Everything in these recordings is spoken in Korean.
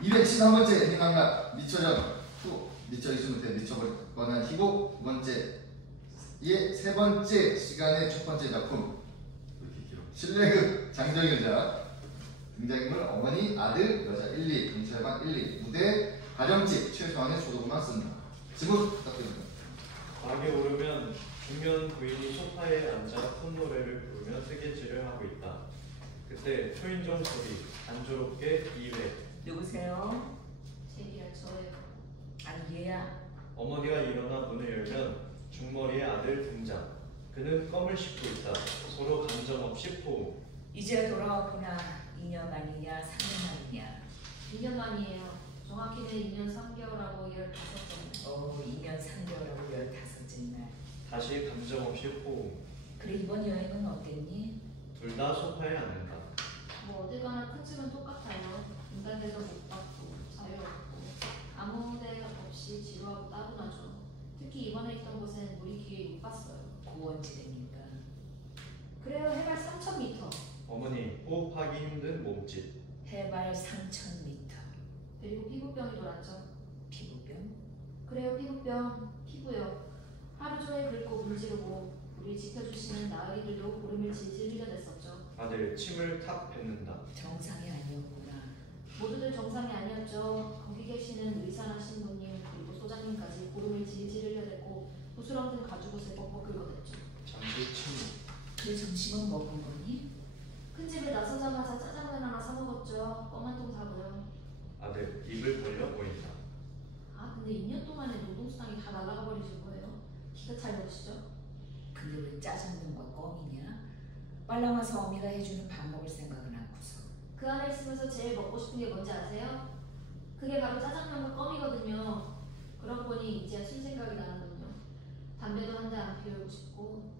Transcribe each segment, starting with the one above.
271번째 희망락 미처전 후 미처 이수 못해 미쳐버렸거나 희곡. 두 번째 세 번째 시간의 첫 번째 작품 실내극 장정희 여자. 등장인물 어머니, 아들, 여자 1, 2, 경찰관 1, 2. 무대 가정집 최소한의 소득만 쓴다. 지금 부탁드립니다. 막에 오르면 중년 부인이 소파에 앉아 콧노래를 부르며 뜨개질을 하고 있다. 그때 초인종 소리 단조롭게 2회. 누구세요? 제비야 저예요. 아니 얘야. 어머니가 일어나 문을 열면 중머리의 아들 등장. 그는 껌을 씹고 있다. 서로 감정 없이 포옹. 이제 돌아왔구나. 2년 만이냐 3년 만이냐. 2년 만이에요. 정확히는 2년 3개월하고 15번. 2년 3개월하고 15째 날. 다시 감정 없이 포옹. 그래 이번 여행은 어땠니? 둘 다 소파에 앉는다. 뭐 어딜 가나 큰 집은 똑같아요. 분단돼서 못 받고 자유롭고 아무 데 없이 지루하고 따분하죠. 특히 이번에 있던 곳엔 우리 기회 못 봤어요. 고원지대니까. 그래요. 해발 3000m. 어머니 호흡하기 힘든 몸짓. 해발 3000m. 그리고 피부병이 돌았죠. 피부병? 그래요. 피부병. 피부요. 하루 종일 긁고 문지르고 우리 지켜주시는 나으리들도 고름을 질질 흘려댔었죠. 아들 침을 탁 뱉는다. 정상이 아니었구나. 모두들 정상이 아니었죠. 거기 계시는 의사나 신부님 그리고 소장님까지 고름을 질질 흘려댔고 부스럼든 가죽옷을 뻑뻑 긁어댔죠. 잠시 침묵. 그 점심은 먹은 거니? 큰 집에 나서자마자 짜장면 하나 사 먹었죠. 껌 한 통 사고요. 아들 입을 벌려 보인다. 아 근데 2년 동안에 노동수당이 다 날아가 버리실 거예요? 기가 잘 먹으시죠? 근데 왜 짜장면과 껌이냐? 빨라와서 어미가 해주는 밥 먹을 생각은 않고서. 그 안에 있으면서 제일 먹고 싶은 게 뭔지 아세요? 그게 바로 짜장면과 껌이거든요. 그러고 보니 이제야 술 생각이 나는군요. 담배도 한 대 안 피우고 싶고.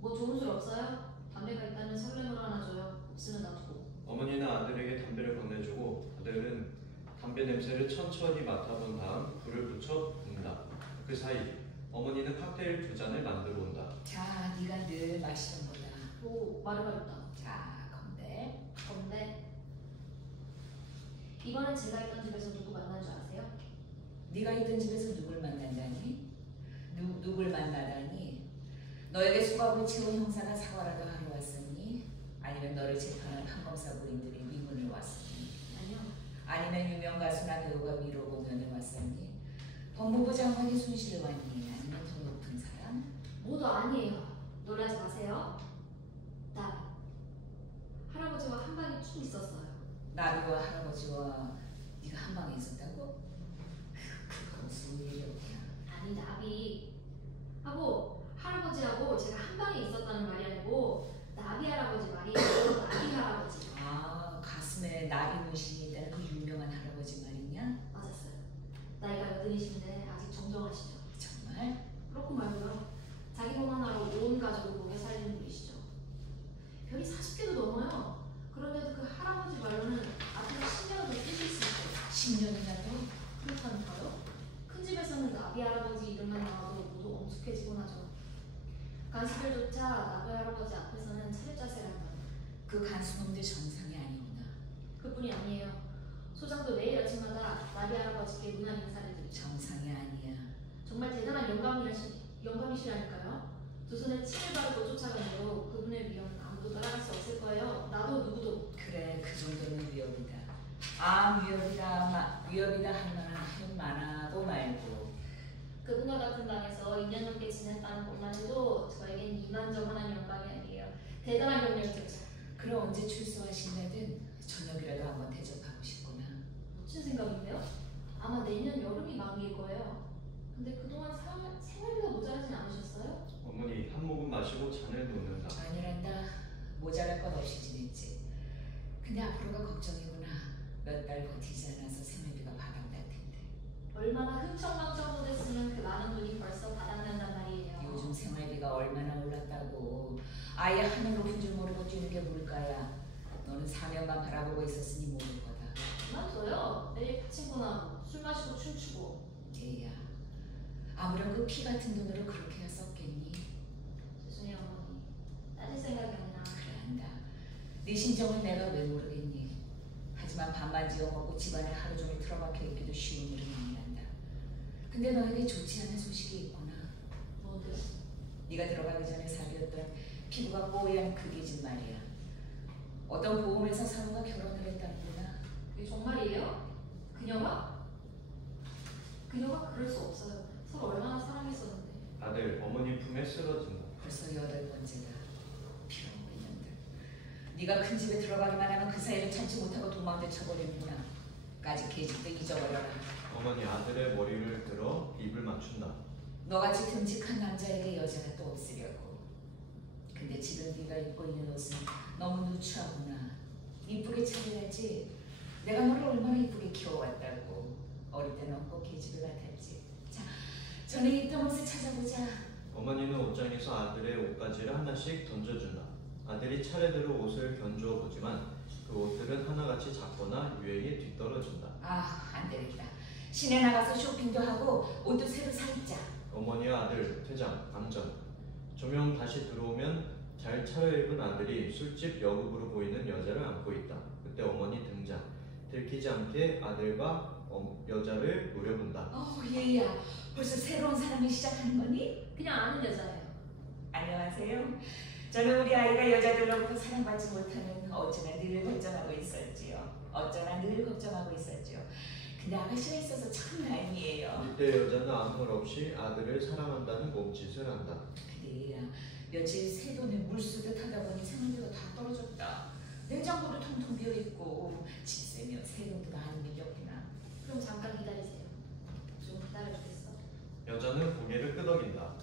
뭐 좋은 술 없어요? 담배가 있다면 설렘으로 하나 줘요. 없으면 놔두고. 어머니는 아들에게 담배를 건네주고 아들은 담배 냄새를 천천히 맡아본 다음 불을 붙여 붓는다. 그 사이 어머니는 칵테일 2잔을 만들어 온다. 자, 네가 늘 마시던 거다. 오 마르가리타. 자, 건배. 건데 이번엔 제가 있던 집에서 누구 만난 줄 아세요? 네가 있던 집에서 누굴 만난다니? 누굴 만나다니? 너에게 수갑을 채운 형사가 사과라도 하러 왔었니? 아니면 너를 재판한 판검사 부인들이 위문을 왔었니? 아니요. 아니면 유명 가수나 배우가 위로 공연에 왔었니? 법무부 장관이 순실에 왔니? 아니면 더 높은 사람? 모두 아니에요. 놀라지 마세요. 나 할아버지와 한 방에 쭉 있었어요. 나비와 할아버지와 네가 한 방에 있었다고? 그거 무슨 일이야? 아니 나비 하고 할아버지하고 제가 한 방에 있었다는 말이 아니고 나비 할아버지 말이에요. 나비 할아버지. 아, 가슴에 나비 문신이 있다는 그 유명한 할아버지 말이냐? 맞았어요. 나이가 8이신데 아직 정정하시죠? 정말? 그렇고 말고요. 자기 몸 하나로 온 가족을 먹여 살리는 분이시죠. 별이 40개도 넘어요. 그런데도 그 할아버지 말로는 앞으로 10년을 더 뛸 수 있을 거예요. 10년이라도? 그렇다니까요. 큰 집에서는 나비 할아버지 이름만 나와도 모두 엄숙해지곤 하죠. 간수들조차 나비 할아버지 앞에서는 차렷자세를 한다. 그 간수놈들 정상이 아니구나. 그뿐이 아니에요. 소장도 매일 아침마다 나비 할아버지께 문안 인사를 드리죠. 정상이 아니야. 정말 대단한 영감이시라니까요. 두 손에 침을 바르고 쫓아가도 그분의 위험은 아무도 따라갈 수 없을 거예요. 나도 누구도. 그래, 그 정도는 위협이다. 아, 위협이다 할 만한 하면 많아도 말고. 그분과 같은 방에서 2년 넘게 지냈다는 것만 해도 저에겐 이만저만한 영광이 아니에요. 대단한 경력이죠. 그럼 언제 출소하신다든 저녁이라도 한번 대접하고 싶구나. 멋진 생각인데요? 아마 내년 여름이 만기일 거예요. 근데 그동안 생활비가 모자라진 않으셨어요? 어머니 한 모금 마시고 잔을 놓는다. 아니란다. 모자랄 것 없이 지냈지. 근데 앞으로가 걱정이구나. 몇 달 버티지 않아서 생활비가 바닥날 텐데. 얼마나 흥청망청 못했으면 그 많은 돈이 벌써 바닥난단 말이에요. 요즘 생활비가 얼마나 올랐다고. 아예 하늘 높은 줄 모르고 뛰는 게 뭘까야. 너는 사면만 바라보고 있었으니 모를 거다. 그만둬요. 매일 파친코나 하고 술 마시고 춤추고. 얘야, 아무런 그 피 같은 돈으로 그렇게 썼겠니? 죄송해요 어머니. 따질 생각이 아니라. 그래, 안다. 네 심정을 내가 왜 모르겠니? 하지만 하지만 밥만 지어 먹고 집안에 하루 종일 틀어박혀 있기도 쉬운 일은 아니란다. 근데 너에게 좋지 않은 소식이 있구나. 뭔데요? 네가 들어가기 전에 사귀었던 피부가 뽀얀 그 계집 말이야. 어떤 보험회사 사원과 결혼을 했다는구나. 그게 정말이에요? 그녀가? 그녀가 그럴 수 없어요. 서로 얼마나 사랑했었는데. 아들 어머니 품에 쓰러진다. 벌써 8번째다. 필요없는 년들. 네가 큰 집에 들어가기만 하면 그 사이를 참지 못하고 도망쳐 쳐버리는구나. 까짓 계집도 잊어버려라. 어머니 아들의 머리를 들어 입을 맞춘다. 너같이 듬직한 남자에게 여자가 또 없으려고. 근데 지금 네가 입고 있는 옷은 너무 누추하구나. 이쁘게 차려야지. 내가 너를 얼마나 이쁘게 키워왔다고. 어릴 때 넌 꼭 계집애 같았지. 자, 전에 입던 옷을 찾아보자. 어머니는 옷장에서 아들의 옷가지를 하나씩 던져준다. 아들이 차례대로 옷을 견주어 보지만 그 옷들은 하나같이 작거나 유행에 뒤떨어진다. 아, 안 되겠다. 시내 나가서 쇼핑도 하고 옷도 새로 사 입자. 어머니와 아들 퇴장, 암전. 조명 다시 들어오면 잘 차려입은 아들이 술집 여급으로 보이는 여자를 안고 있다. 그때 어머니 등장. 들키지 않게 아들과 여자를 노려본다. 얘야, 벌써 새로운 사랑을 시작하는 거니? 그냥 아는 여자예요. 안녕하세요. 저는 우리 아이가 여자들로부터 사랑받지 못하는 어쩌나 늘 걱정하고 있었지요. 근데 아가씨가 있어서 참 다행이에요. 이때 여자는 아무 말 없이 아들을 사랑한다는 몸짓을 한다. 근데 얘야, 며칠 새 돈에 물 쓰듯 하다 보니 생활비가 다 떨어졌다. 냉장고도 텅텅 비어있고 집세며 세금도 많은 일이 없구나. 그럼 잠깐 기다리세요. 좀 기다려주겠어? 여자는 고개를 끄덕인다.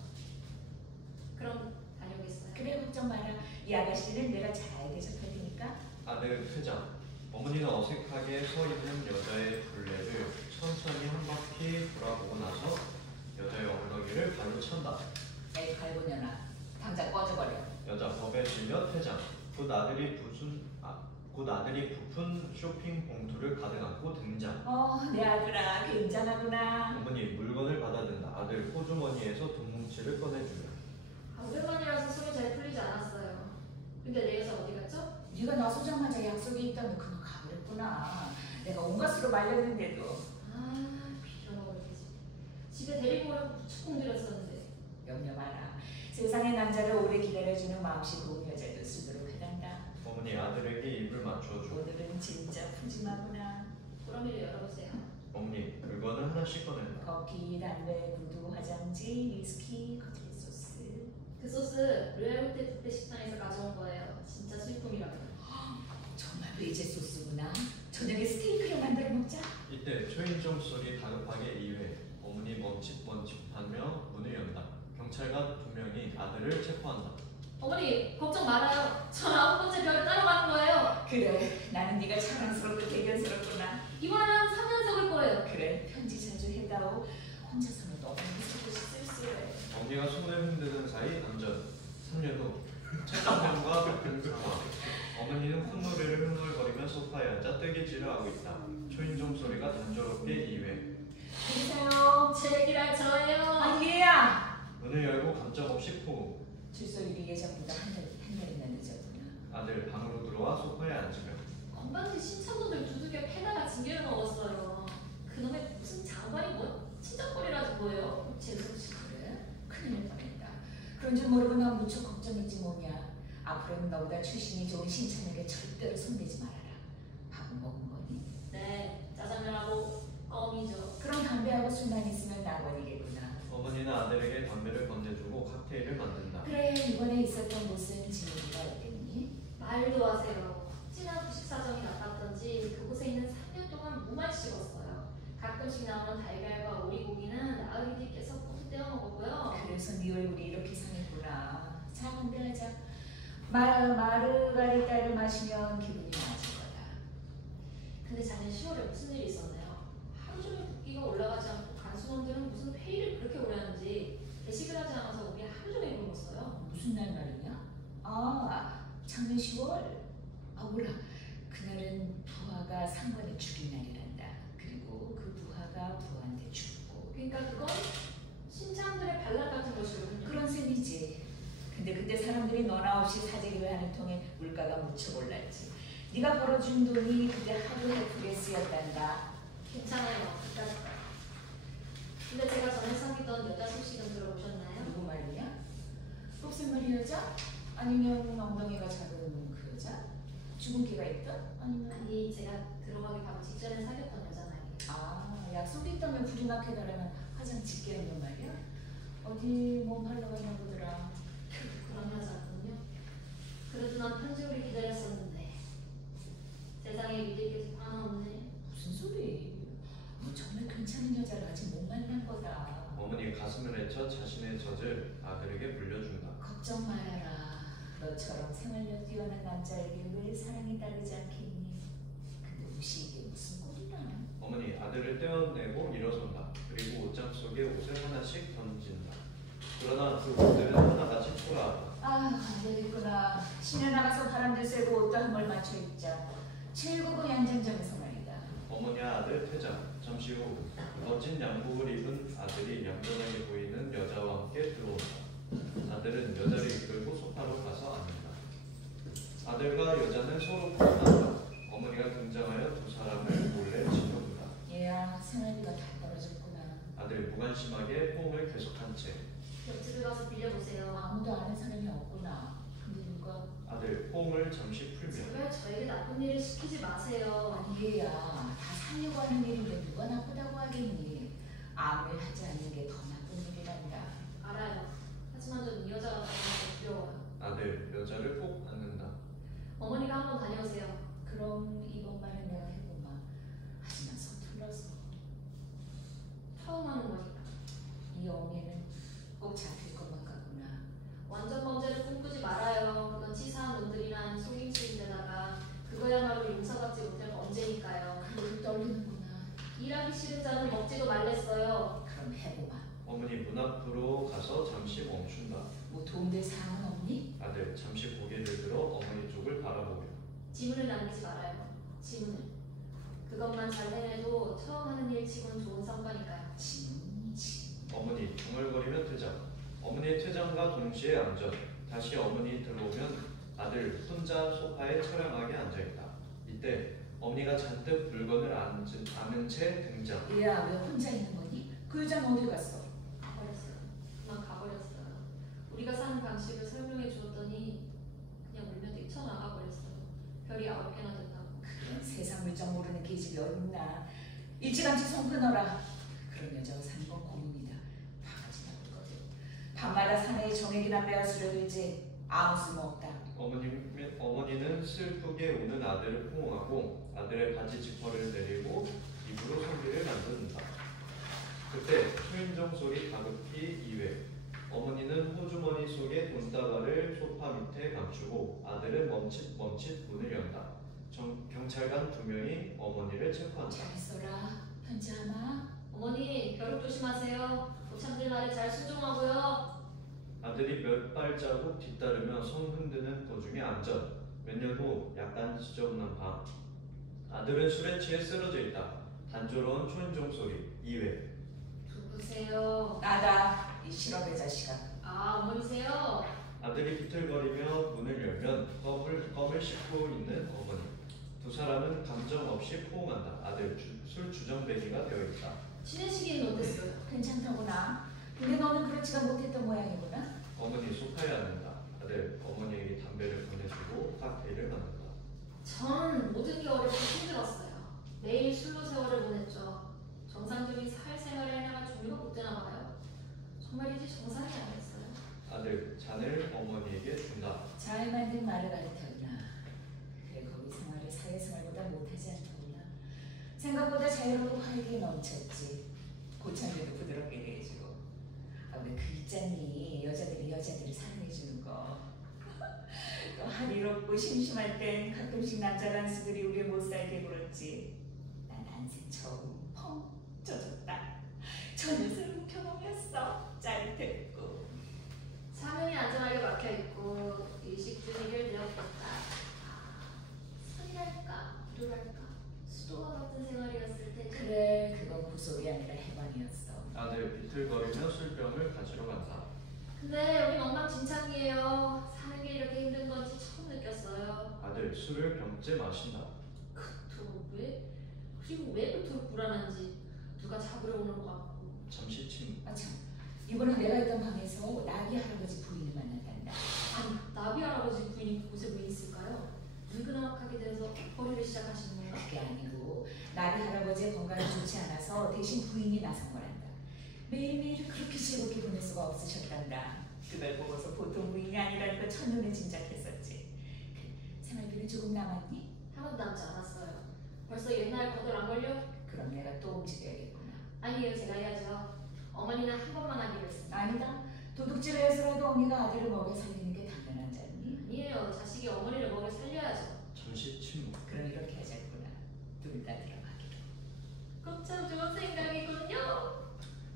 그럼 다녀오겠어요. 그래, 걱정 마라. 이 아가씨는 내가 잘 대접할 테니까. 아들 퇴장. 어머니는 어색하게 서 있는 여자의 둘레를 천천히 한 바퀴 돌아보고 나서 여자의 엉덩이를 발로 찬다. 에이, 갈보녀나. 당장 꺼져버려. 여자 겁에 질려 퇴장. 곧 아들이 부푼 쇼핑 봉투를 가득 안고 등장. 내 아들아, 굉장하구나. 어머니 물건을 받아든다. 아들 호주머니에서 돈뭉치를 꺼내주며. 오랜만이라서 속이 잘 풀리지 않았어요. 근데 내 여자 어디 갔죠? 네가 나서자마자 약속이 있다면 그만 가버렸구나. 내가 온갖 수로 말렸는데도. 빌어먹을게지. 집에 데리고 오라고 무척 공들였었는데. 염려 마라. 세상의 남자를 오래 기다려주는 마음씨 고운 여자도 쓰도록 해단다. 어머니 아들에게 입을 맞춰주고. 오늘은 진짜 푸짐하구나. 꾸러미를 열어보세요. 어머니 물건을 하나씩 꺼낸다. 커피, 담배, 구두, 화장지, 위스키, 커피 소스. 그 소스 로얄 호텔 뷔페 식당에서 가져온 거예요. 진짜 술품이라고요. 정말 베이제 소스구나. 저녁에 스테이크를 만들어 먹자. 이때 초인종 소리 다급하게 이외. 어머니 멈칫하며 문을 연다. 경찰관 2명이 아들을 체포한다. 어머니 걱정 말아요. 전 9번째 별을 따러 가는 거예요. 그래, 나는 네가 자랑스럽고 대견스럽구나. 이번에는 3년 적을 거예요. 그래, 편지 자주 해다오. 혼자서는 너무 무섭고 쓸쓸해. 어머니가 손을 흔드는 사이 안전. 3년 후 최정현과 같은 상황. 어머니는 콧노래를 흥얼거리며 소파에 앉아 뜨개질을 하고 있다. 초인종 소리가 단조롭게 이외. 여보세요? 제 얘기를 저예요. 얘야! 문을 열고 감정없이 포옹. 출소일이 예정보다 한 달이나 늦었구나. 아들 방으로 들어와 소파에 앉으며. 건반지 신청서들 두둑에 패다가 징계를 넣었어요. 그놈의 무슨 장관이 뭐 친정거리라지 뭐예요. 재수없이. 그래? 큰일 날 뻔했다. 그런 줄 모르고 난 무척 걱정했지 뭐냐. 앞으로는 너보다 출신이 좋은 신찬에게 절대로 손대지 말아라. 밥은 먹은 거니? 네, 짜장면하고 껌이죠. 그럼 담배하고 술만 있으면 낙원이겠구나. 어머니는 아들에게 담배를 건네주고 칵테일을 만든다. 그래, 이번에 있었던 곳은 진우가 어땠니? 말도 하세요. 푹진한 부식 사정이 나빴던지 그곳에 있는 3년 동안 무만 씹었어요. 가끔씩 나오는 달걀과 오리고기는 나으리 뒤께서 꼭 떼어 먹었고요. 그래서 네 얼굴이 이렇게 상했구나. 자, 건배하자. 마르가리따를 마시면 기분이 나아질 거다. 근데 작년 10월에 무슨 일이 있었나요? 하루 종일 붓기가 올라가지 않고 간수놈들은 무슨 회의를 그렇게 오래 하는지 대식을 하지 않아서 우리 하루 종일 굶었어요. 무슨 날 말이냐? 작년 10월? 몰라. 그날은 부하가 상관을 죽인 날이란다. 그리고 그 부하가 부하한테 죽고. 그러니까 그건 신창들의 반란 같은 것이거든요. 그런 셈이지. 근데 그때 사람들이 너나 없이 사재기를 하는 통에 물가가 무척 올랐지. 네가 벌어준 돈이 그때 하루 예쁘게 쓰였단다. 괜찮아요. 그까짓 거. 근데 제가 전에 사귀던 여자 소식은 들어보셨나요? 누구 말이냐? 곱슬머리 여자? 아니면 엉덩이가 작은 그 여자? 주근깨가 있다? 아니면 아니, 제가 들어가기 바로 직전에 사귀었던 여자 말이에요. 아, 약속이 있다면 부리마켓하려면 화장 짙게 한단 말이야? 어디 몸 팔러 가나 보더라. 그런 여자군요. 그래도 난 편지오를 기다렸었는데 세상에 믿을 게 하나 없네. 무슨 소리? 너 정말 괜찮은 여자를 아직 못 만난 거다. 어머니 가슴을 헤쳐 자신의 젖을 아들에게 물려준다. 걱정 말아라. 너처럼 생활력 뛰어난 남자에게 왜 사랑이 따르지 않겠니? 근데 혹시 이게 무슨 꼴이라? 어머니 아들을 떼어내고 일어선다. 그리고 옷장 속에 옷을 하나씩 던진다. 그러나 그 옷들은 하나같이 초라하다. 아, 안 되겠구나. 시내 나가서 바람들 쐬고 옷도 한 벌 맞춰 입자. 최고급 양장점에서 말이다. 어머니와 아들 퇴장. 잠시 후 멋진 양복을 입은 아들이 얌전하게 보이는 여자와 함께 들어온다. 아들은 여자를 이끌고 소파로 가서 앉는다. 아들과 여자는 서로 포옹한다. 어머니가 등장하여 두 사람을 몰래 지켜본다. 얘야, 생활비가 다 떨어졌구나. 아들 무관심하게 포옹을 계속한 채 옆집에 가서 빌려보세요. 아무도 아는 사람이 없구나. 근데 누가? 아들 포옹을 잠시 풀며 제발 저에게 나쁜 일을 시키지 마세요. 아니 얘야, 다 살려고 하는 일인데 누가 나쁘다고 하겠니? 아무 일 하지 않는 게 더 나쁜 일이란다. 알아요. 하지만 저는 이 여자가 너무 두려워요. 아들 여자를 꼭 안는다. 어머니가 한번 다녀오세요. 그럼 이번만은 내가 해보마. 하지만 서툴러서 처음 하는 거니까. 이 어미는 꼭 잡힐 것만 같구나. 완전 범죄를 꿈꾸지 말아요. 그건 치사한 놈들이란 속임수인데다가 그거야말로 용서받지 못할 범죄니까요. 그걸 떨리는구나. 일하기 싫은 자는 먹지도 말랬어요. 그럼 해보마. 어머니 문 앞으로 가서 잠시 멈춘다. 뭐 도움될 사항은 없니? 아들 잠시 고개를 들어 어머니 쪽을 바라보며 지문을 남기지 말아요. 지문을. 그것만 잘 해내도 처음 하는 일치고는 좋은 성과니까요. 진지. 어머니 중얼거리며 퇴장. 어머니의 퇴장과 동시에 안전. 다시 어머니 들어오면 아들 혼자 소파에 처량하게 앉아있다. 이때 어머니가 잔뜩 물건을 안은 채 등장. 얘야, 왜 혼자 있는 거니? 그 여자는 어디 갔어? 가버렸어요. 그만 가버렸어요. 우리가 사는 방식을 설명해 주었더니 그냥 울며 뛰쳐나가 버렸어요. 별이 9개나 된다고. 그런 세상 물정 모르는 계집이 어딨나. 일찌감치 손 끊어라. 그런 여자가 사는 건 고문이다. 바가지 나올 거든. 밤마다 사내의 정액이나 빼앗으려 들지 아무 쓸모없다. 어머니는 슬프게 우는 아들을 포옹하고 아들의 바지 지퍼를 내리고 입으로 소리를 만든다. 그때 초인종 소리 다급히 이외. 어머니는 호주머니 속에 돈다발을 소파 밑에 감추고 아들은 멈칫 문을 연다. 경찰관 2명이 어머니를 체포한다. 잘 있어라. 편지 하나. 어머니, 벼룩 조심하세요. 고참들 말에 잘 순종하고요. 아들이 몇 발자국 뒤따르며 손 흔드는 도중에 안전. 몇 년 후 약간 지저분한 밤. 아들은 술에 취해 쓰러져 있다. 단조로운 초인종 소리 2회. 누구세요? 나다. 이 실업의 자식아. 아, 어머니세요? 아들이 비틀거리며 문을 열면 껌을 씹고 있는 어머니. 두 사람은 감정 없이 포옹한다. 아들 술 주정뱅이가 되어 있다. 친해지기는 어땠어요? 괜찮다구나. 근데 너는 그렇지가 못했던 모양이구나. 어머니 소파에 앉는다. 아들 어머니에게 담배를 보내주고 칵테일을 만든다. 전 모든 게 어렵고 힘들었어요. 매일 술로 세월을 보냈죠. 정상적인 사회생활을 해나갈 준비가 못 되나 봐요. 정말이지 정상이 아니었어요. 아들 잔을 어머니에게 준다. 잘 만든 말을 가르쳤구나. 그래, 거기 생활이 사회생활보다 못하지 않더구나. 생각보다 자유롭고 활기에 넘쳤지. 고참들도 부드럽게 대해주고. 아, 왜 그 있잖니. 여자들이 사랑해주는 거. 또 한이롭고 심심할 땐 가끔씩 남자 단수들이 우리 못 살게 굴었지. 난 난생 처음 펑 젖었다. 전유스러운 경험이었어. 짜릿했고. 사면이 안전하게 막혀있고 일식 분위기를 내어보았다. 산이랄까? 부두랄까? 수도와 같은 생활이었을 테니. 그래, 그건 구속이 아니라 해방이었어. 아들 비틀거리며 술병을 가지러 간다. 근데 우리 엉망진창이에요. 사는 게 이렇게 힘든 건지 처음 느꼈어요. 아들 술을 병째 마신다. 그토록 왜? 그리고 왜 그토록 불안한지 누가 잡으러 오는 것 같고. 잠시 침묵. 아 참, 이번에 내가 있던 방에서 나비 할아버지 부인을 만났단다. 아니 나비 할아버지 부인이 그곳에 왜 있을까요? 물그나막하게 되어서 거리를 시작하시는 건가? 그게 아니고 나비 할아버지의 건강이 좋지 않아서 대신 부인이 나선 거란다. 매일매일 그렇게 즐겁게 보낼 수가 없으셨단다. 그걸 보고서 보통 부인이 아니라는 걸 첫눈에 짐작했었지. 그 생활비는 조금 남았니? 하나도 남지 않았어요. 벌써 옛날 거들 안 걸려? 그럼 내가 또 움직여야겠구나. 아니에요, 제가 해야죠. 어머니는 한 번만 하기로 했습니다. 아니다. 도둑질을 해서라도 언니가 아들을 먹여 살리는 게 당연하지 않니? 아니에요, 자식이 어머니를 먹여 살려야죠. 잠시 침묵. 그럼 이렇게 하자꾸나. 둘 다 들어가기로. 그럼 참 좋은 생각이군요.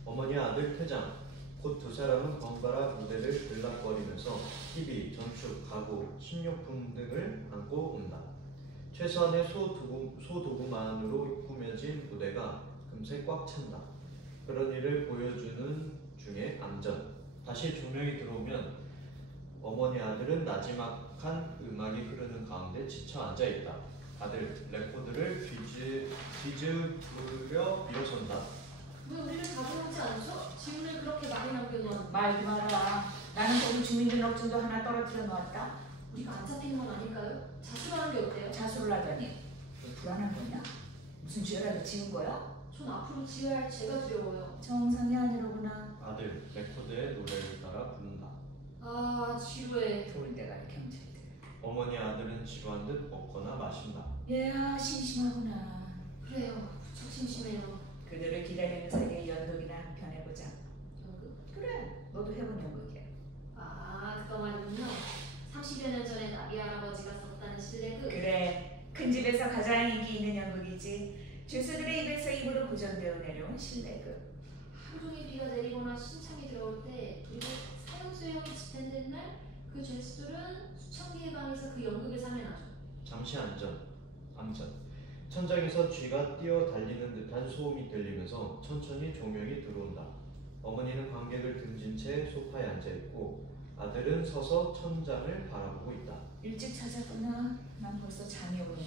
어머니와 아들 퇴장. 곧 두 사람은 번갈아 무대를 들락거리면서 TV, 전축, 가구, 식료품 등을 안고 온다. 최소한의 소도구만으로 꾸며진 무대가 금세 꽉 찬다. 그런 일을 보여주는 중에 암전. 다시 조명이 들어오면 어머니 아들은 나지막한 음악이 흐르는 가운데 지쳐 앉아있다. 아들 레코드를 뒤집으려 일어선다. 왜 우리를 가져오지 않죠? 지문을 그렇게 많이 남겨놓았는데. 말도 마라. 나는 거기 주민등록증도 하나 떨어뜨려 놓았다. 우리가 안 잡히는 건 아닐까요? 자수하는 게 어때요? 자수를 하더니 너 불안한 거냐? 무슨 죄라도 지은 거야? 전 앞으로 지어야 할 죄가 두려워요. 정상이 아니로구나. 아들 레코드의 노래를 따라 부른다. 아, 지루해. 좋은 데가 경찰들. 어머니 아들은 지루한 듯 먹거나 마신다. 얘야 심심하구나. 그래요, 무척 심심해요. 그들을 기다리는 사이에 연극이나 한 편 해보자. 연극? 그래, 너도 해본 연극이야. 아, 그거 말이군요. 30여 년 전에 나비 할아버지가 썼다는 실내극. 그래, 큰 집에서 가장 인기 있는 연극이지. 죄수들의 입에서 입으로 고전되어 내려온 실내극. 하루 종일 비가 내리거나 신창이 들어올 때, 그리고 사형수형이 집행된 날, 그 죄수들은 수천 개의 방에서 그 연극을 상연하죠. 잠시 암전. 천장에서 쥐가 뛰어 달리는 듯한 소음이 들리면서 천천히 조명이 들어온다. 어머니는 관객을 등진 채 소파에 앉아있고 아들은 서서 천장을 바라보고 있다. 일찍 찾았구나. 난 벌써 잠이 오는데.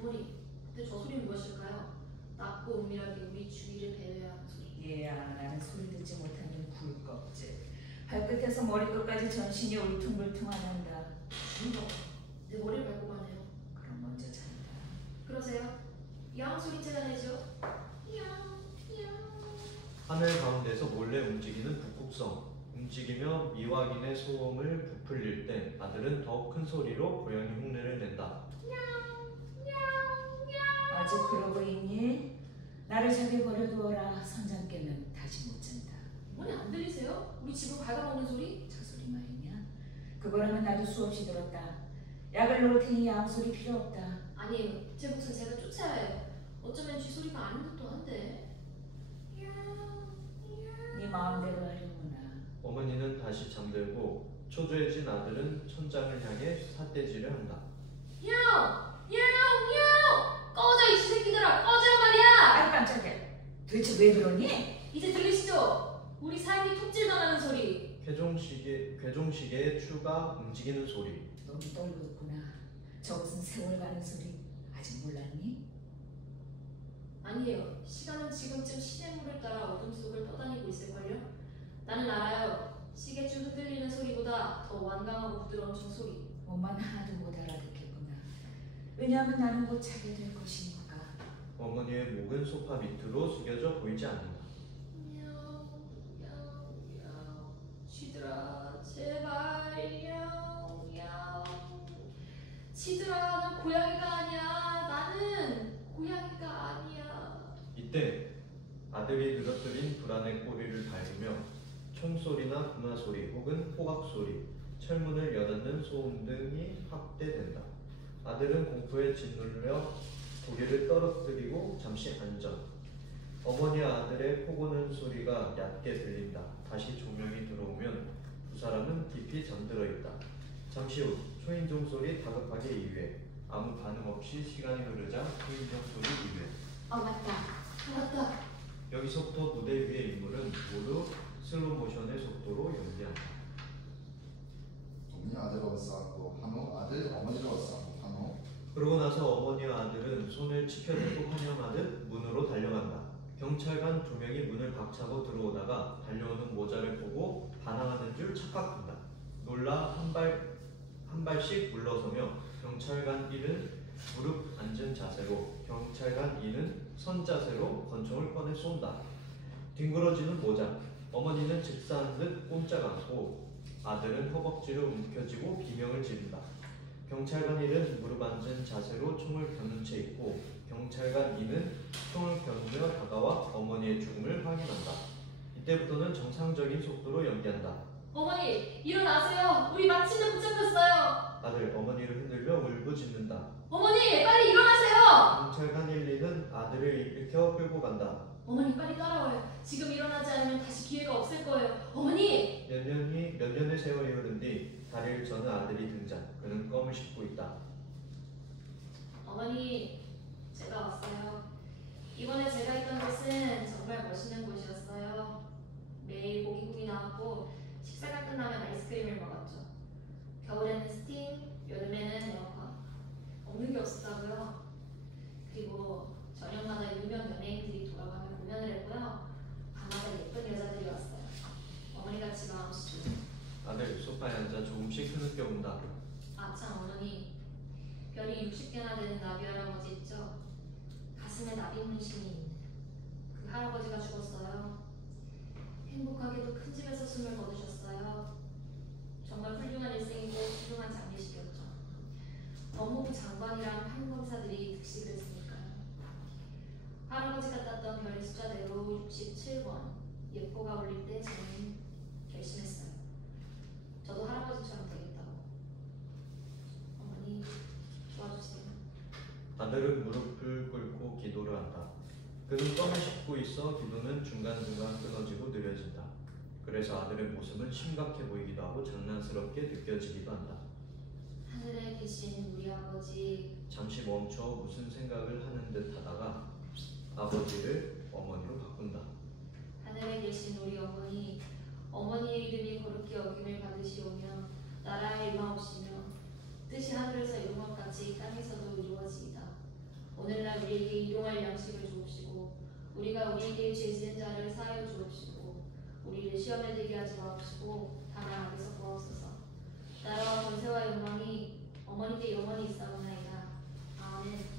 어머니, 근데 저 소리는 무엇일까요? 낮고 은밀하게 우리 주위를 배회하는 소리. 얘야, 나는 소리 듣지 못하는 굴껍질. 발끝에서 머리끝까지 전신이 울퉁불퉁하단다. 이거 내 머리를 밟고 가네요. 그럼 먼저 잔다. 그러세요? 양 소리째가 내죠. 양. 하늘 가운데서 몰래 움직이는 북극성. 움직이며 미확인의 소음을 부풀릴 때 아들은 더 큰 소리로 고양이 흉내를 낸다. 아직 그러고 있니? 나를 자기 버려두어라. 선장 깨면 다시 못 잔다. 어머니 안 들리세요? 우리 집을 갉아먹는 소리? 저 소리 말이냐? 그거라면 나도 수없이 들었다. 약을 놓을 테니 양 소리 필요 없다. 아니에요. 제 몫은 제가 쫓아야 해요. 어쩌면 쥐 소리가 아닌 것도 한데. 네 마음대로 하려구나. 어머니는 다시 잠들고 초조해진 아들은 천장을 향해 삿대질을 한다. 야! 꺼져 이 새끼들아! 꺼져 말이야! 아이 깜짝이야. 도대체 왜 그러니? 이제 들리시죠? 우리 삶이 톱질당하는 소리. 괴종시계의 추가 움직이는 소리. 너무 떨고 있구나. 저것은 세월 가는 소리. 아직 몰랐니? 아니에요. 시간은 지금쯤 시냇물을 따라 어둠 속을 떠다니고 있을걸요? 나는 알아요. 시계줄 흔들리는 소리보다 더 완강하고 부드러운 저 소리. 엄마는 하나도 못 알아듣겠구나. 왜냐하면 나는 곧 자게 될 것이니까. 어머니의 목은 소파 밑으로 숙여져 보이지 않는다. 쥐들아 제발 쥐들아 난 고양이가 아니야. 나는 고양이가 아니야. 이때 아들이 늘어뜨린 불안의 꼬리를 밟으며 총소리나 구마소리 혹은 호각소리, 철문을 여닫는 소음 등이 확대된다. 아들은 공포에 짓눌려 고개를 떨어뜨리고 잠시 안전. 어머니와 아들의 코고는 소리가 얕게 들린다. 다시 조명이 들어오면 두 사람은 깊이 잠들어 있다. 잠시 후 초인종 소리 다급하게 2회. 아무 반응 없이 시간이 흐르자 초인종 소리 2회. 아 맞다. 여기서부터 무대 위의 인물은 모두 슬로우 모션의 속도로 연기한다. 동이 아들 얻었고 한우 아들 어머니를 얻었고 한우 그러고 나서 어머니와 아들은 손을 치켜들고 환영하듯 문으로 달려간다. 경찰관 2명이 문을 박차고 들어오다가 달려오는 모자를 보고 반항하는 줄 착각한다. 놀라 한 발씩 물러서며 경찰관 1은 무릎 앉은 자세로, 경찰관 2는 선 자세로 권총을 꺼내 쏜다. 뒹굴어지는 모자. 어머니는 즉사한 듯 꼼짝 않고 아들은 허벅지를 움켜쥐고 비명을 지른다. 경찰관 1은 무릎 앉은 자세로 총을 겨눈 채 있고 경찰관 2는 총을 겨누며 다가와 어머니의 죽음을 확인한다. 이때부터는 정상적인 속도로 연기한다. 어머니, 일어나세요. 우리 마침내 붙잡혔어요. 아들 어머니를 흔들며 울부짖는다. 어머니, 빨리 일어나세요. 경찰관 1, 2는 아들을 일으켜 끌고 간다. 어머니, 빨리 따라와요. 지금 일어나지 않으면 다시 기회가 없을 거예요. 어머니! 몇 년의 세월이 흐른 뒤 다리를 저는 아들이 등장. 그는 껌을 씹고 있다. 어머니, 제가 왔어요. 이번에 제가 있던 곳은 정말 멋있는 곳이었어요. 매일 고기국이 나왔고 식사가 끝나면 아이스크림을 먹었죠. 겨울에는 스팅, 여름에는 에어컨. 없는 게 없었다고요. 그리고 저녁마다 유명 연예인들이 돌아가며 공연을 했고요. 밤마다 예쁜 여자들이 왔어요. 어머니같이 마음씨 좋은. 아들 소파에 앉아 조금씩 흐느껴 본다. 아참 어머니, 별이 60개나 되는 나비 할아버지 있죠? 가슴에 나비 문신이 있는 그 할아버지가 죽었어요. 행복하게도 큰 집에서 숨을 거두셨어요. 정말 훌륭한 일생이고 훌륭한 장례식이었죠. 법무부 장관이랑 판검사들이 득식을 했으니까요. 할아버지가 땄던 별의 숫자대로 67번 예포가 울릴 때 저는 결심했어요. 저도 할아버지처럼 되겠다고. 어머니, 도와주세요. 아들은 무릎을 꿇고 기도를 한다. 그는 껌을 씹고 있어 기도는 중간중간 끊어지고 느려진다. 그래서 아들의 모습은 심각해 보이기도 하고 장난스럽게 느껴지기도 한다. 하늘에 계신 우리 아버지. 잠시 멈춰 무슨 생각을 하는 듯 하다가 아버지를 어머니로 바꾼다. 하늘에 계신 우리 어머니, 어머니의 이름이 거룩히 여김을 받으시오며 나라에 임하옵시며 뜻이 하늘에서 이룬 것 같이 땅에서도 이루어지이다. 오늘날 우리에게 일용할 양식을 주옵시고 우리가 우리에게 죄 지은 자를 사하여 주옵시고 우리를 시험에 들게 하지 마옵시고 다만 악에서 구하옵소서. 나라와 권세와 영광이 어머니께 영원히 있사옵나이다. 아멘.